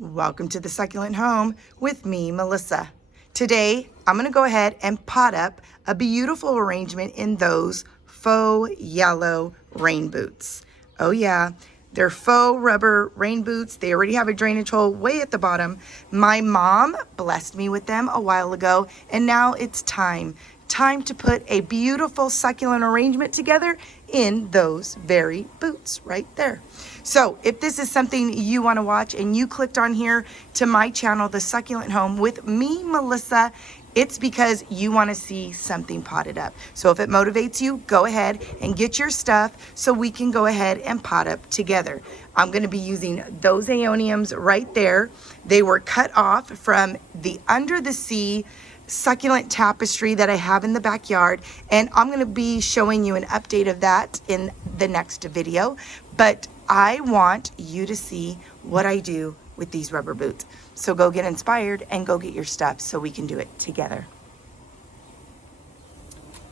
Welcome to the Succulent Home with me, Melissa. Today, I'm going to go ahead and pot up a beautiful arrangement in those faux yellow rain boots. Oh yeah, they're faux rubber rain boots. They already have a drainage hole way at the bottom. My mom blessed me with them a while ago, and now it's time to put a beautiful succulent arrangement together in those very boots right there. So if this is something you want to watch and you clicked on here to my channel, The Succulent Home with me, Melissa, it's because you want to see something potted up. So if it motivates you, go ahead and get your stuff so we can go ahead and pot up together. I'm going to be using those aeoniums right there. They were cut off from the Under the Sea succulent tapestry that I have in the backyard, and I'm going to be showing you an update of that in the next video. But I want you to see what I do with these rubber boots. So go get inspired and go get your stuff so we can do it together.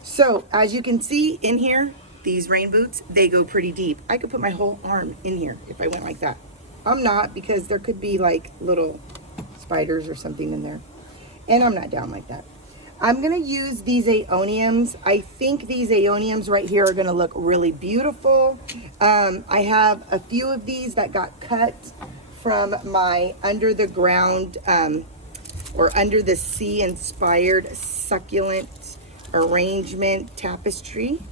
So as you can see in here, these rain boots, they go pretty deep. I could put my whole arm in here if I went like that. I'm not, because there could be like little spiders or something in there. And I'm not down like that. I'm gonna use these aeoniums. I think these aeoniums right here are gonna look really beautiful. I have a few of these that got cut from my under the ground or under the sea inspired succulent arrangement tapestry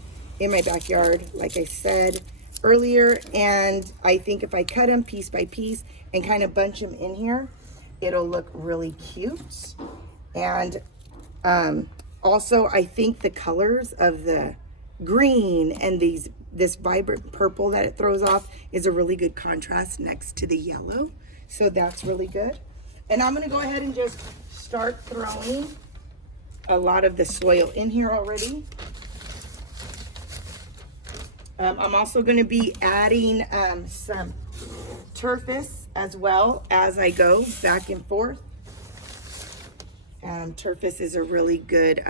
in my backyard, like I said earlier. And I think if I cut them piece by piece and kind of bunch them in here, it'll look really cute. And also, I think the colors of the green and this vibrant purple that it throws off is a really good contrast next to the yellow. So that's really good. And I'm going to go ahead and just start throwing a lot of the soil in here already. I'm also going to be adding some turfus as well as I go back and forth. Turfus is a really good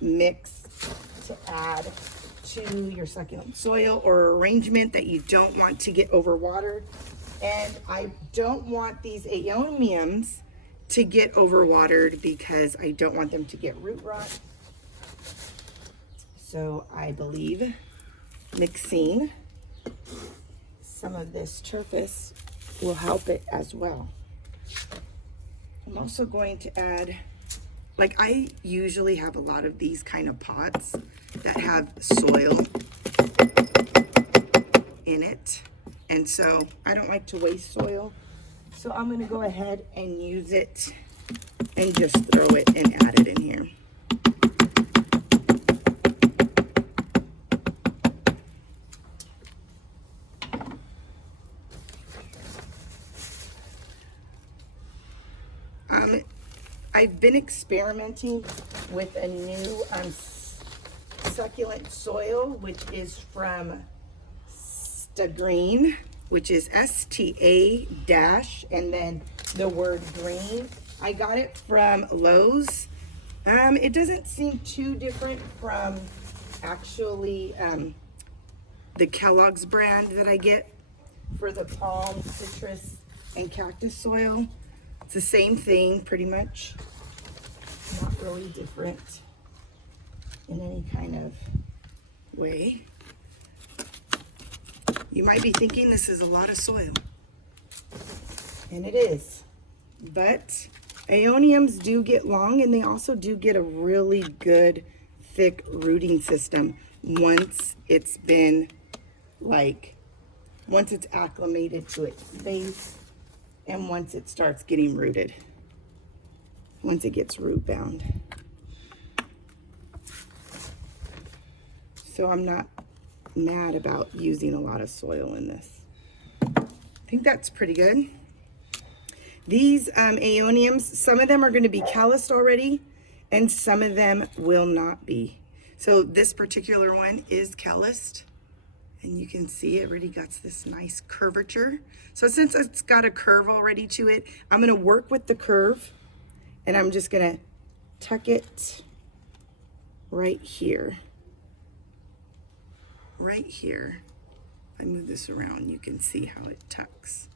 mix to add to your succulent soil or arrangement that you don't want to get overwatered. And I don't want these aeoniums to get overwatered because I don't want them to get root rot. So I believe mixing some of this turfus will help it as well. I'm also going to add, like I usually have a lot of these kind of pots that have soil in it. And so I don't like to waste soil. So I'm going to go ahead and use it and just throw it and add it in here. I've been experimenting with a new succulent soil, which is from Green, which is STA dash and then the word green. I got it from Lowe's. It doesn't seem too different from actually the Kellogg's brand that I get for the palm, citrus, and cactus soil. It's the same thing, pretty much. Not really different in any kind of way. You might be thinking this is a lot of soil. And it is. But aeoniums do get long, and they also do get a really good, thick rooting system once it's been once it's acclimated to its base. And once it starts getting rooted, once it gets root bound. So I'm not mad about using a lot of soil in this. I think that's pretty good. These aeoniums, some of them are going to be calloused already, and some of them will not be. So this particular one is calloused. And you can see it already got this nice curvature. So since it's got a curve already to it, I'm gonna work with the curve, and I'm just gonna tuck it right here. Right here. If I move this around, you can see how it tucks.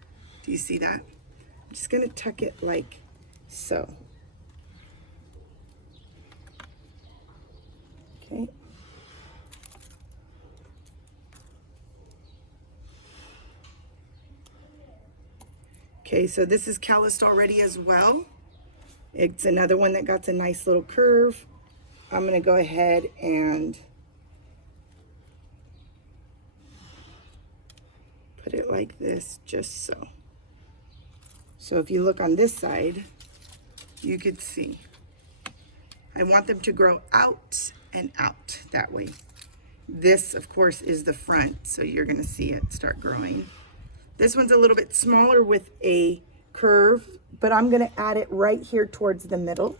Do you see that? I'm just gonna tuck it like so. Okay. Okay, so this is calloused already as well. It's another one that got a nice little curve. I'm gonna go ahead and put it like this, just so. So if you look on this side, you could see. I want them to grow out and out that way. This, of course, is the front, so you're gonna see it start growing. This one's a little bit smaller with a curve, but I'm gonna add it right here towards the middle.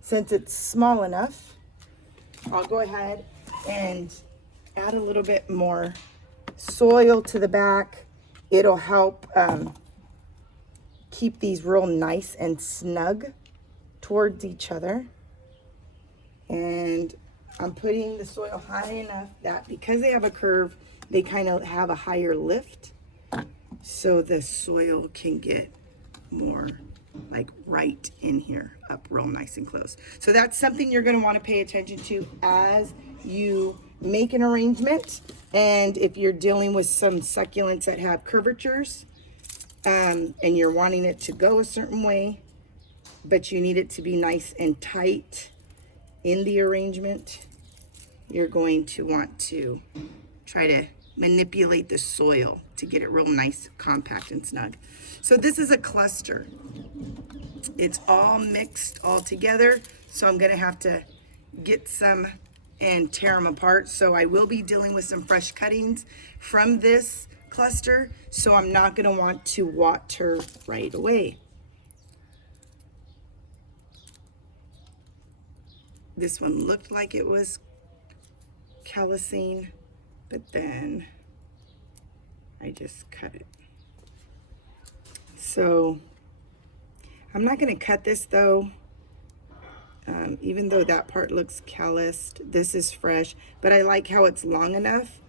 Since it's small enough, I'll go ahead and add a little bit more soil to the back. It'll help keep these real nice and snug towards each other. And I'm putting the soil high enough that because they have a curve, they kind of have a higher lift, so the soil can get more like right in here, up real nice and close. So that's something you're going to want to pay attention to as you make an arrangement. And if you're dealing with some succulents that have curvatures, and you're wanting it to go a certain way, but you need it to be nice and tight in the arrangement, you're going to want to try to manipulate the soil to get it real nice, compact, and snug. So this is a cluster. It's all mixed all together, so I'm gonna have to get some and tear them apart. So I will be dealing with some fresh cuttings from this cluster, so I'm not gonna want to water right away. This one looked like it was callousing, but then I just cut it. So I'm not gonna cut this though, even though that part looks calloused. This is fresh, but I like how it's long enough,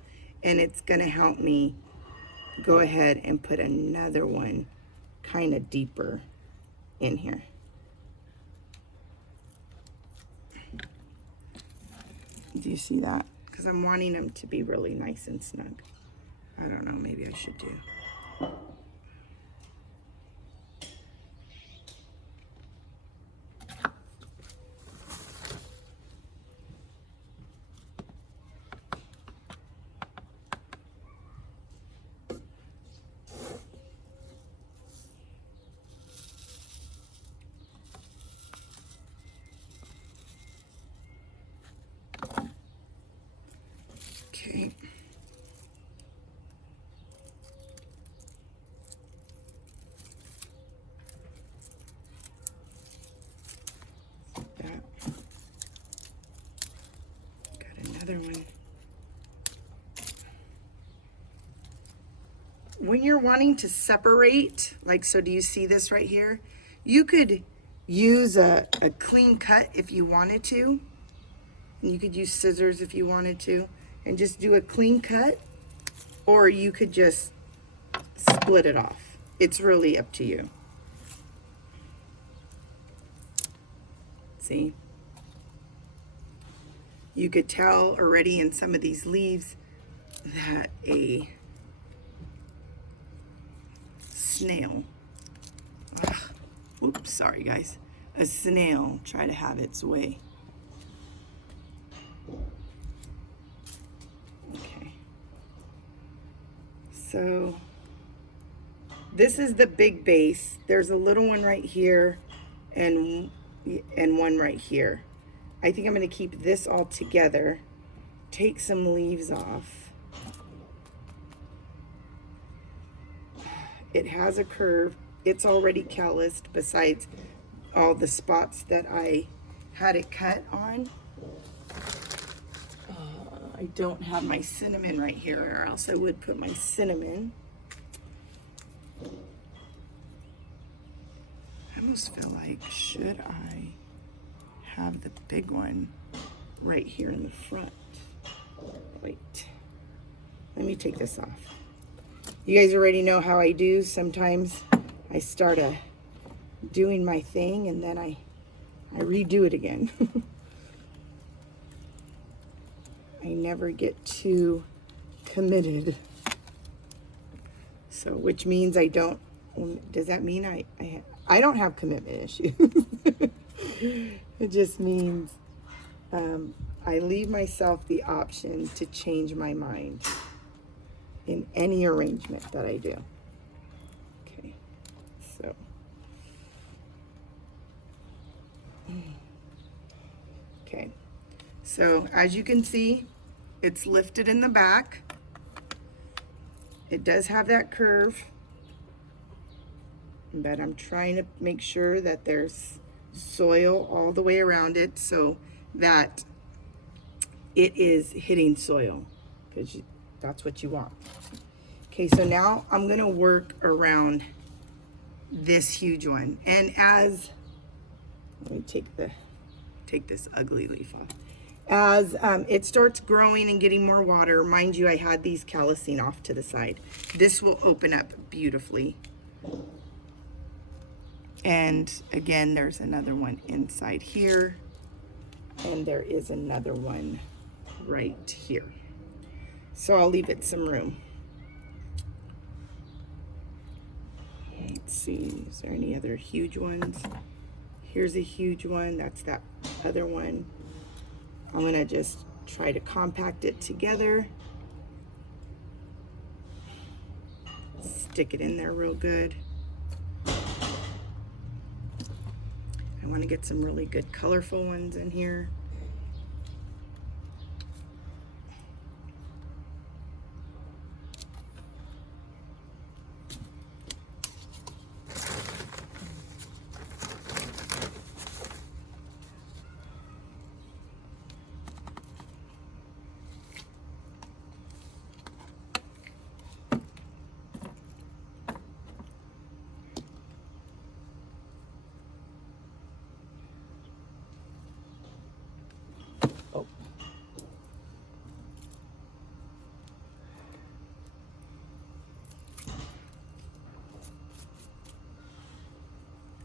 and it's gonna help me go ahead and put another one kind of deeper in here. Do you see that? Because I'm wanting them to be really nice and snug. I don't know, maybe I should do. Okay. That. Got another one. When you're wanting to separate, like, so do you see this right here? You could use a clean cut if you wanted to. And you could use scissors if you wanted to, and just do a clean cut, or you could just split it off. It's really up to you. See? You could tell already in some of these leaves that a snail, oops, sorry guys, a snail tried to have its way. Okay, so this is the big base. There's a little one right here and one right here. I think I'm going to keep this all together, take some leaves off. It has a curve. It's already calloused besides all the spots that I had it cut on. I don't have my cinnamon right here, or else I would put my cinnamon. I almost feel like, should I have the big one right here in the front? Wait, let me take this off. You guys already know how I do. Sometimes I start a doing my thing and then I redo it again. I never get too committed. So, which means I don't, does that mean I don't have commitment issues? It just means I leave myself the option to change my mind in any arrangement that I do. Okay, so. Okay, so as you can see, it's lifted in the back. It does have that curve, but I'm trying to make sure that there's soil all the way around it so that it is hitting soil, because that's what you want. Okay, so now I'm gonna work around this huge one. And as, let me take this ugly leaf off. As it starts growing and getting more water, mind you, I had these callousing off to the side. This will open up beautifully. And again, there's another one inside here. And there is another one right here. So I'll leave it some room. Let's see, is there any other huge ones? Here's a huge one, that's that other one. I'm gonna just try to compact it together. Stick it in there real good. I wanna get some really good colorful ones in here.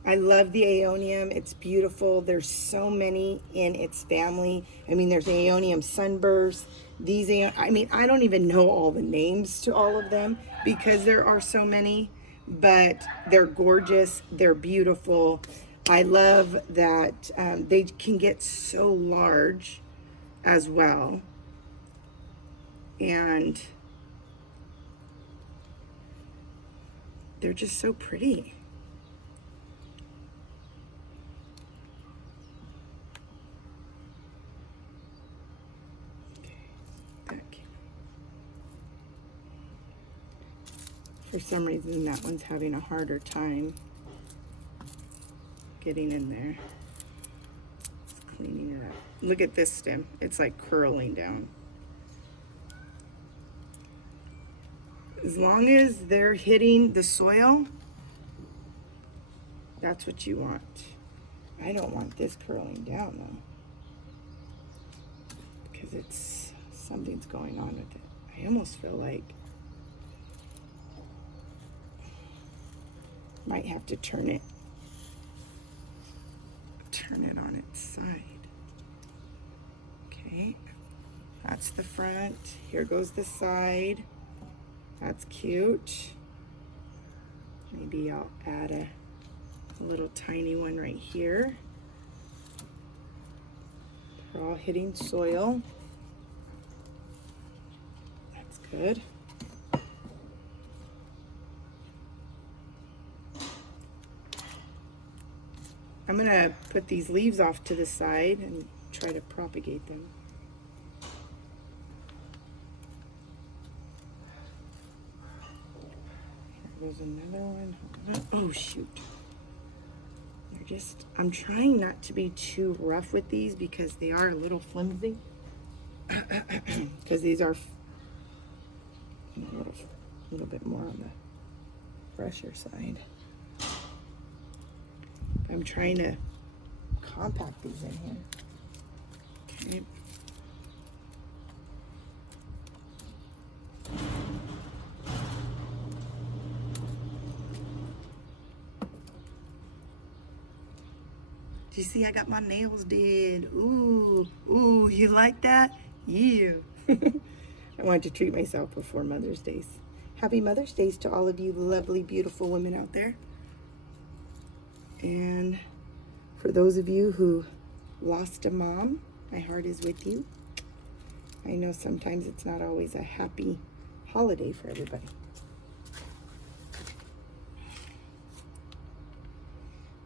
I love the aeonium. It's beautiful. There's so many in its family. I mean, there's aeonium sunburst. I mean, I don't even know all the names to all of them because there are so many, but they're gorgeous. They're beautiful. I love that they can get so large as well. And they're just so pretty. For some reason, that one's having a harder time getting in there. Just cleaning it up. Look at this stem. It's like curling down. As long as they're hitting the soil, that's what you want. I don't want this curling down though, because something's going on with it. I almost feel like might have to turn it on its side. Okay, that's the front. Here goes the side. That's cute. Maybe I'll add a little tiny one right here. They're all hitting soil. That's good. I'm gonna put these leaves off to the side and try to propagate them. Here goes another one. Oh shoot. I'm trying not to be too rough with these because they are a little flimsy. Because these are a little bit more on the fresher side. I'm trying to compact these in here. Okay. Do you see I got my nails did? Ooh, ooh, you like that? Yeah. I wanted to treat myself before Mother's Day. Happy Mother's Day to all of you lovely, beautiful women out there. And for those of you who lost a mom, my heart is with you. I know sometimes it's not always a happy holiday for everybody.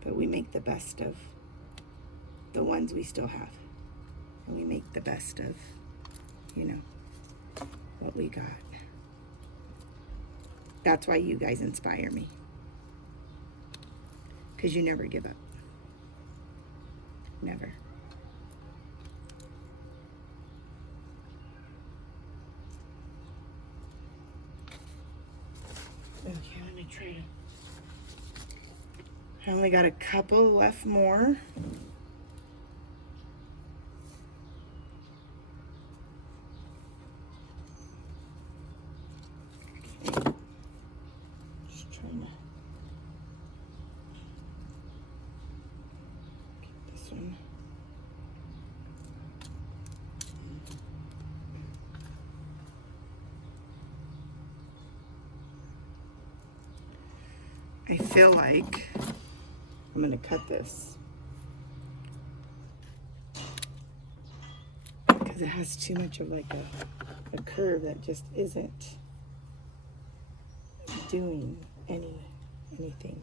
But we make the best of the ones we still have. And we make the best of, you know, what we got. That's why you guys inspire me. Because you never give up. Never. Okay, let me try to... I only got a couple left more. Okay. Just trying to get this one. I feel like I'm gonna cut this because it has too much of like a curve that just isn't doing anything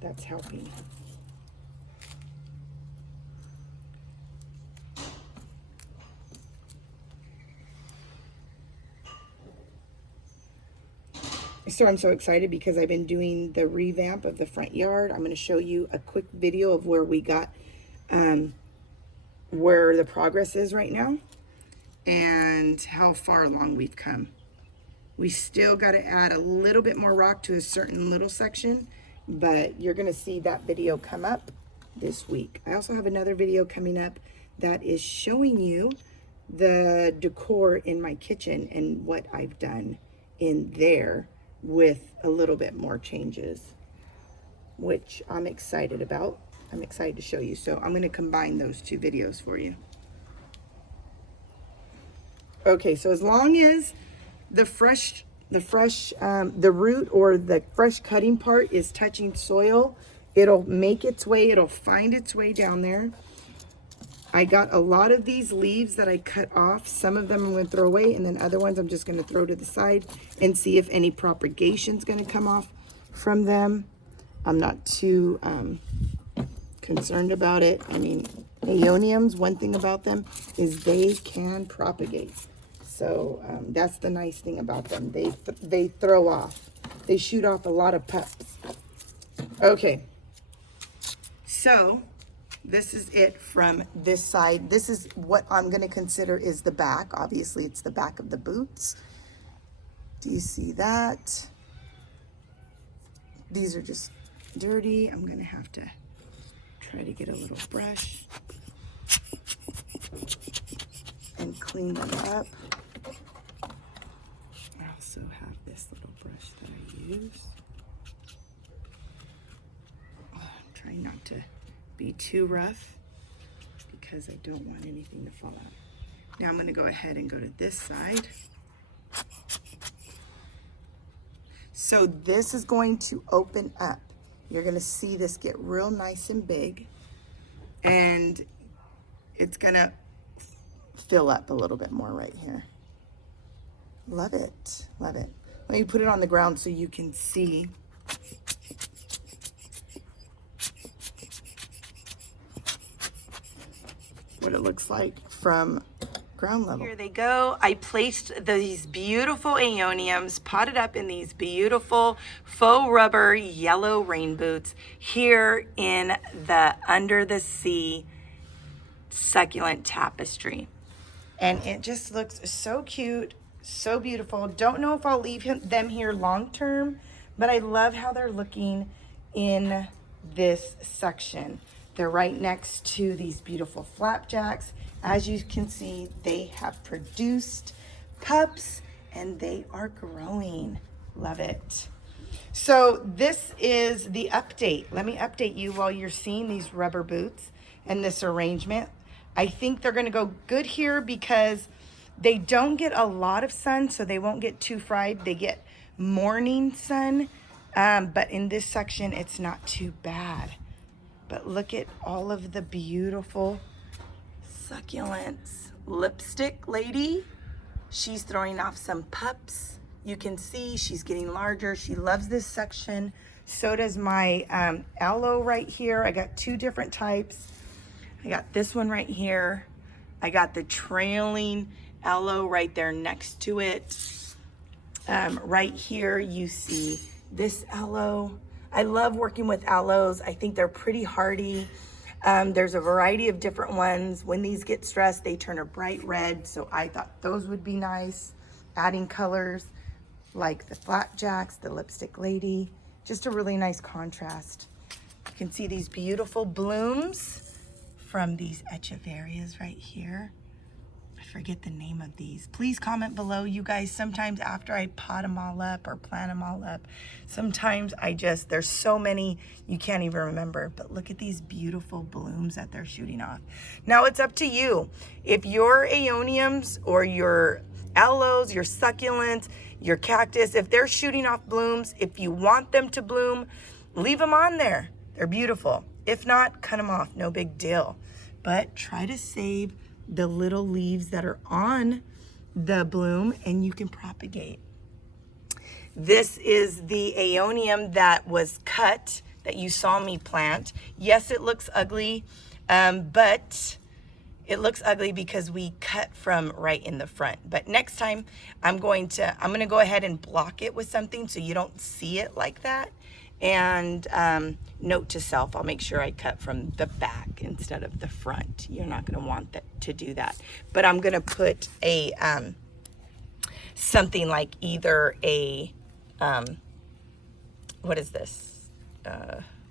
that's helping. So I'm so excited because I've been doing the revamp of the front yard. I'm going to show you a quick video of where we got, where the progress is right now and how far along we've come. We still got to add a little bit more rock to a certain little section, but you're going to see that video come up this week. I also have another video coming up that is showing you the decor in my kitchen and what I've done in there with a little bit more changes, which I'm excited about. I'm excited to show you. So I'm going to combine those two videos for you. Okay, so as long as the root or the fresh cutting part is touching soil, it'll make its way, it'll find its way down there. I got a lot of these leaves that I cut off. Some of them I'm going to throw away, and then other ones I'm just going to throw to the side and see if any propagation's going to come off from them. I'm not too concerned about it. I mean, aeoniums, one thing about them is they can propagate. So that's the nice thing about them. They throw off. They shoot off a lot of pups. Okay. So this is it from this side. This is what I'm going to consider is the back. Obviously, it's the back of the boots. Do you see that? These are just dirty. I'm going to have to try to get a little brush and clean them up. I also have this little brush that I use. I'm trying not to be too rough because I don't want anything to fall out. Now I'm going to go ahead and go to this side. So this is going to open up. You're going to see this get real nice and big, and it's going to fill up a little bit more right here. Love it. Love it. Let me put it on the ground so you can see. What it looks like from ground level. Here they go. I placed these beautiful aeoniums potted up in these beautiful faux rubber yellow rain boots here in the under the sea succulent tapestry. And it just looks so cute, so beautiful. Don't know if I'll leave them here long term, but I love how they're looking in this section. They're right next to these beautiful flapjacks. As you can see, they have produced pups and they are growing. Love it. So this is the update. Let me update you while you're seeing these rubber boots and this arrangement. I think they're gonna go good here because they don't get a lot of sun, so they won't get too fried. They get morning sun, but in this section, it's not too bad. But look at all of the beautiful succulents. Lipstick lady, she's throwing off some pups. You can see she's getting larger. She loves this section. So does my aloe right here. I got two different types. I got this one right here. I got the trailing aloe right there next to it. Right here you see this aloe. I love working with aloes. I think they're pretty hardy. There's a variety of different ones. When these get stressed, they turn a bright red. So I thought those would be nice. Adding colors like the flapjacks, the lipstick lady, just a really nice contrast. You can see these beautiful blooms from these echeverias right here. I forget the name of these. Please comment below, you guys. Sometimes after I pot them all up or plant them all up, sometimes there's so many you can't even remember. But look at these beautiful blooms that they're shooting off. Now it's up to you. If your aeoniums or your aloes, your succulents, your cactus, if they're shooting off blooms, if you want them to bloom, leave them on there. They're beautiful. If not, cut them off, no big deal. But try to save the little leaves that are on the bloom and you can propagate. This is the aeonium that was cut that you saw me plant. Yes, it looks ugly, but it looks ugly because we cut from right in the front. But next time I'm gonna go ahead and block it with something so you don't see it like that. And note to self, I'll make sure I cut from the back instead of the front. You're not gonna want to do that. But I'm gonna put a something like either a what is this?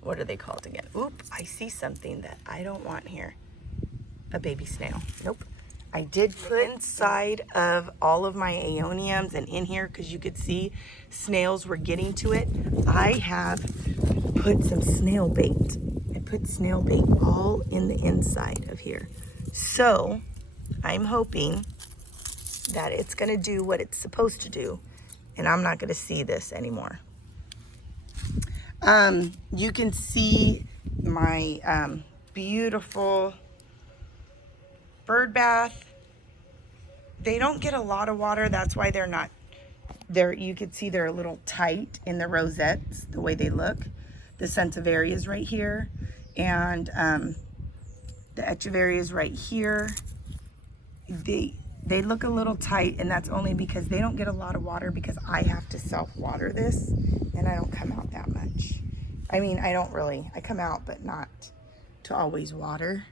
What are they called again? Oop, I see something that I don't want here. A baby snail. Nope. I did put inside of all of my aeoniums and in here because you could see snails were getting to it. I have put some snail bait. I put snail bait all in the inside of here. So I'm hoping that it's going to do what it's supposed to do and I'm not going to see this anymore. You can see my beautiful bird bath. They don't get a lot of water. That's why they're not there. You can see they're a little tight in the rosettes, the way they look. The Sansevieria right here and the Echeveria right here. They look a little tight, and that's only because they don't get a lot of water because I have to self-water this and I don't come out that much. I mean, I come out, but not to always water.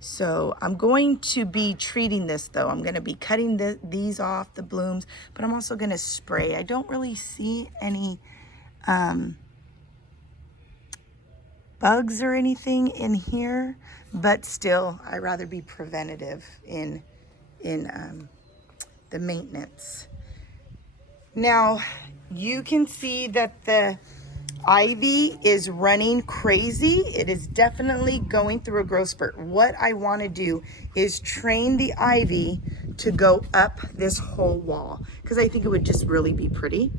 So I'm going to be treating this though. I'm going to be cutting these off, the blooms, but I'm also going to spray. I don't really see any bugs or anything in here, but still I'd rather be preventative in the maintenance. Now you can see that the ivy is running crazy. It is definitely going through a growth spurt. What I want to do is train the ivy to go up this whole wall because I think it would just really be pretty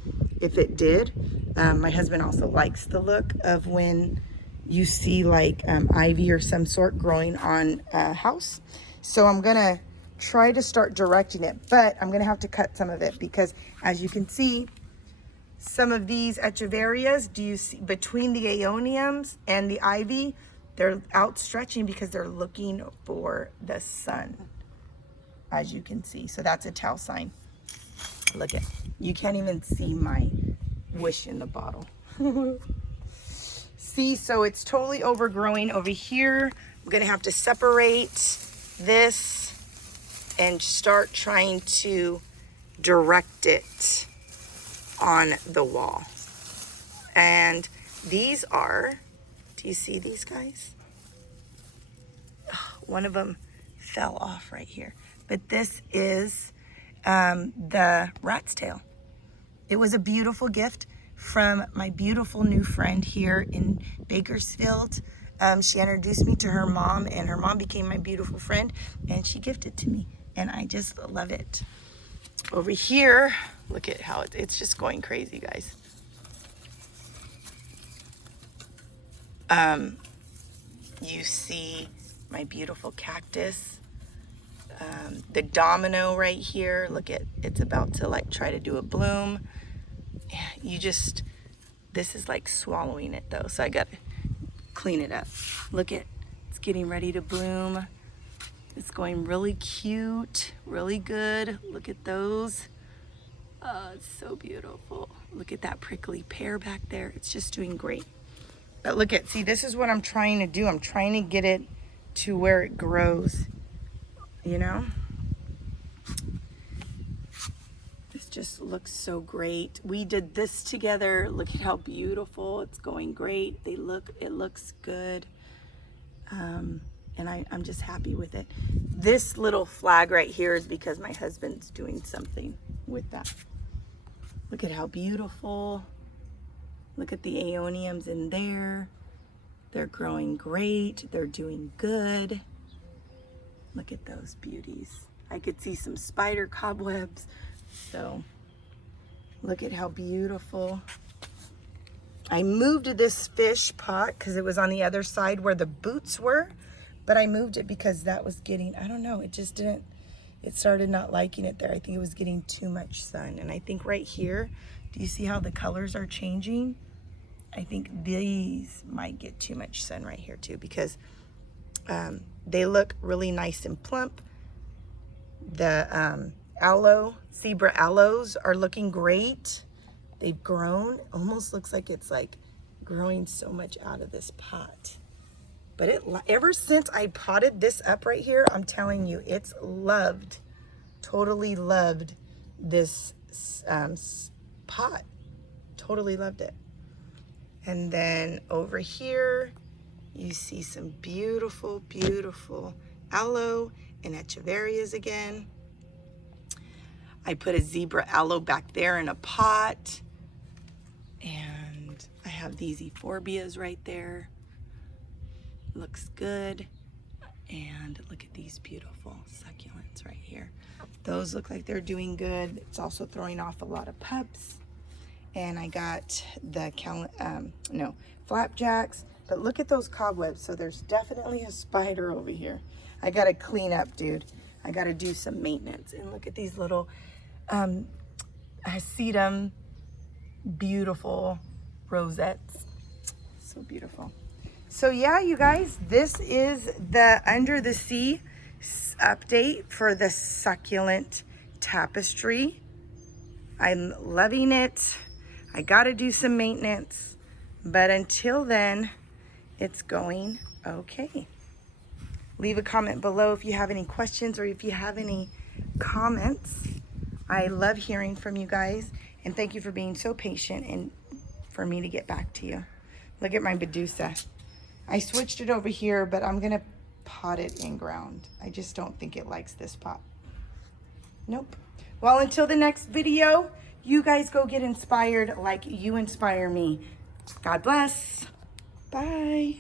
if it did. My husband also likes the look of when you see like ivy or some sort growing on a house. So I'm gonna try to start directing it, but I'm gonna have to cut some of it because as you can see, some of these echeverias, do you see between the aeoniums and the ivy, they're outstretching because they're looking for the sun, as you can see. So that's a tell sign. Look at, you can't even see my wish in the bottle. See, so it's totally overgrowing over here. I'm gonna have to separate this and start trying to direct it on the wall. And these are, do you see these guys? Oh, one of them fell off right here. But this is the rat's tail. It was a beautiful gift, from my beautiful new friend here in Bakersfield. She introduced me to her mom, and her mom became my beautiful friend, and she gifted to me, and I just love it. Over here, look at how it's just going crazy, guys. You see my beautiful cactus. The domino right here, look at, it's about to like try to do a bloom. This is like swallowing it though, so I gotta clean it up. Look at, it's getting ready to bloom. It's going really cute, really good. Look at those. Oh, it's so beautiful. Look at that prickly pear back there. It's just doing great. But look at, see, this is what I'm trying to do. I'm trying to get it to where it grows, you know? This just looks so great. We did this together. Look at how beautiful. It's going great. It looks good. And I'm just happy with it. This little flag right here is because my husband's doing something with that. Look at how beautiful. Look at the aeoniums in there. They're growing great. They're doing good. Look at those beauties. I could see some spider cobwebs. So look at how beautiful. I moved this fish pot because it was on the other side where the boots were, but I moved it because that was getting, I don't know, it just didn't, it started not liking it there. I think it was getting too much sun. And I think right here, do you see how the colors are changing? I think these might get too much sun right here too, because they look really nice and plump. The zebra aloes are looking great. They've grown. Almost looks like it's like growing so much out of this pot. But ever since I potted this up right here, I'm telling you, it's loved, totally loved this pot. Totally loved it. And then over here, you see some beautiful, beautiful aloe and echeverias again. I put a zebra aloe back there in a pot. And I have these euphorbias right there. Looks good. And look at these beautiful succulents right here. Those look like they're doing good. It's also throwing off a lot of pups. And I got the flapjacks, but look at those cobwebs. So there's definitely a spider over here. I gotta clean up, dude. I gotta do some maintenance. And look at these little sedum, beautiful rosettes. So beautiful. So yeah, you guys, this is the Under the Sea update for the succulent tapestry. I'm loving it. I gotta do some maintenance, but until then, it's going okay. Leave a comment below if you have any questions or if you have any comments. I love hearing from you guys, and thank you for being so patient and for me to get back to you. Look at my Medusa. I switched it over here, but I'm gonna pot it in ground. I just don't think it likes this pot. Nope. Well, until the next video, you guys go get inspired like you inspire me. God bless. Bye.